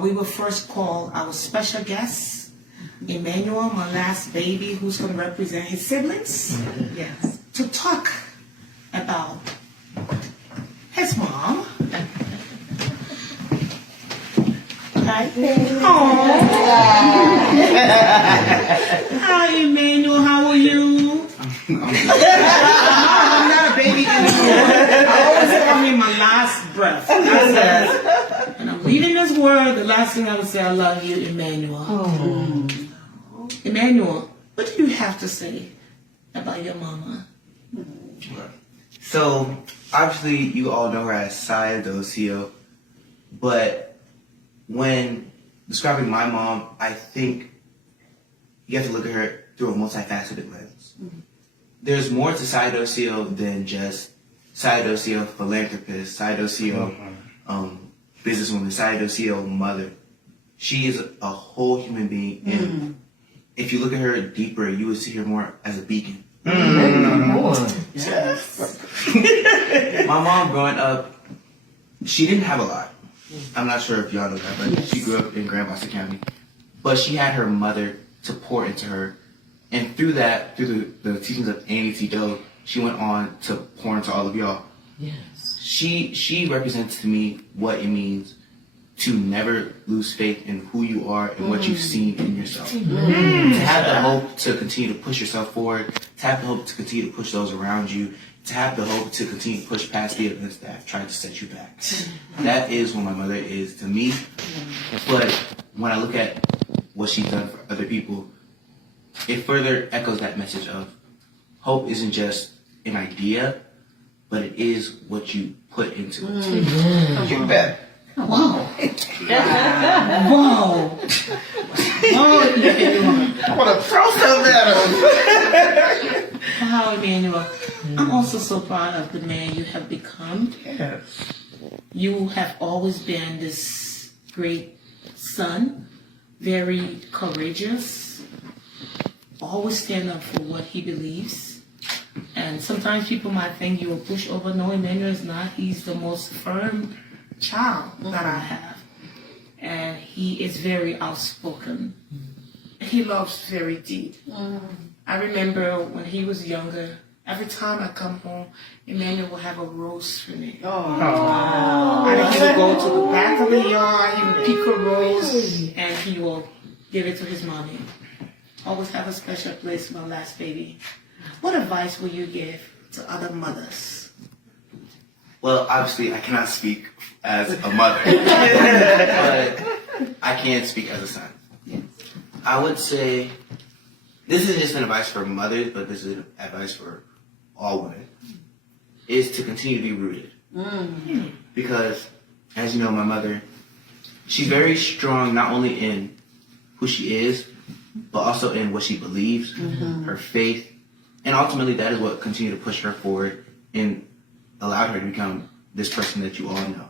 we will first call our special guest, Emmanuel, my last baby, who's going to represent his siblings, yes, to talk about his mom. Hi, Emmanuel. How are you? I'm not a baby anymore. I always say I'm in my last breath. And I'm leaving this world. The last thing I would say, I love you, Emmanuel. Oh. Emmanuel, what do you have to say about your mama? So, obviously, you all know her as Doe Sio, but when describing my mom, I think you have to look at her through a multifaceted lens. Mm-hmm. There's more to Doe Sio than just Doe Sio philanthropist, Doe Sio businesswoman, Doe Sio mother. She is a whole human being, and if you look at her deeper, you would see her more as a beacon. Yes. My mom growing up, she didn't have a lot. I'm not sure if y'all know that, but she grew up in Grand Boston County. But she had her mother to pour into her. And through that, through the teachings of Auntie Doe, she went on to pour into all of y'all. Yes. She represents to me what it means to never lose faith in who you are and what you've seen in yourself. To have the hope to continue to push yourself forward, to have the hope to continue to push those around you, to have the hope to continue to push past the events that have tried to set you back. That is what my mother is to me. But when I look at what she's done for other people, it further echoes that message of hope isn't just an idea, but it is what you put into it. You bet. Wow. Wow. Wow. I want to throw some at him. Wow, Emmanuel. I'm also so proud of the man you have become. Yes. You have always been this great son, very courageous, always stand up for what he believes. And sometimes people might think you're a pushover. No, Emmanuel is not. He's the most firm child that I have. And he is very outspoken. He loves very deep. I remember when he was younger, every time I come home, Emmanuel will have a rose for me. And he would go to the back of the yard, he would pick a rose, and he will give it to his mommy. Always have a special place for my last baby. What advice will you give to other mothers? Well, obviously, I cannot speak as a mother, but I can speak as a son. Yes. I would say, this isn't just an advice for mothers, but this is advice for all women, is to continue to be rooted. Because, as you know, my mother, she's very strong not only in who she is, but also in what she believes, her faith, and ultimately that is what continued to push her forward and allowed her to become this person that you all know.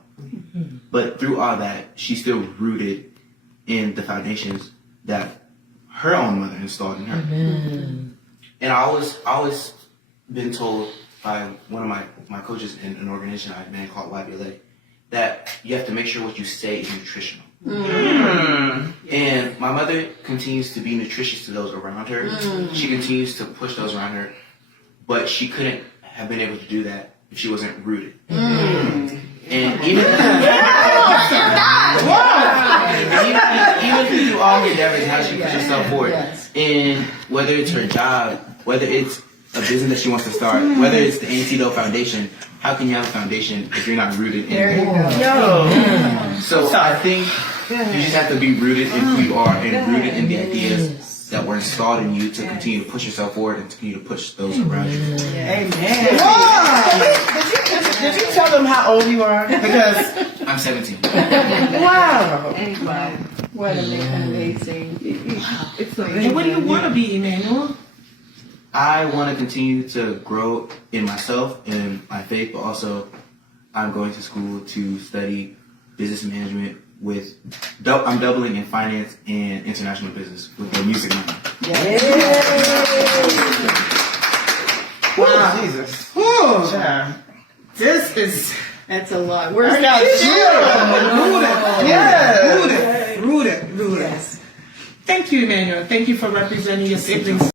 But through all that, she's still rooted in the foundations that her own mother installed in her. And I always been told by one of my coaches in an organization I've been called YBLA that you have to make sure what you say is nutritional. And my mother continues to be nutritious to those around her. She continues to push those around her, but she couldn't have been able to do that if she wasn't rooted. And even through all her endeavors, how she puts herself forward, and whether it's her job, whether it's a business that she wants to start, whether it's the Auntie Doe Foundation, how can you have a foundation if you're not rooted in it? So I think you just have to be rooted in who you are and rooted in the ideas that were installed in you to continue to push yourself forward and continue to push those around you. Amen. Did you tell them how old you are? Because I'm 17. Wow. What amazing. It's amazing. And what do you want to be, Emmanuel? I want to continue to grow in myself and my faith, but also I'm going to school to study business management with, I'm doubling in finance and international business with the music minor. Wow. Jesus. Oh, this is... That's a lot. Where's that? Yeah. ruler. Thank you, Emmanuel. Thank you for representing your siblings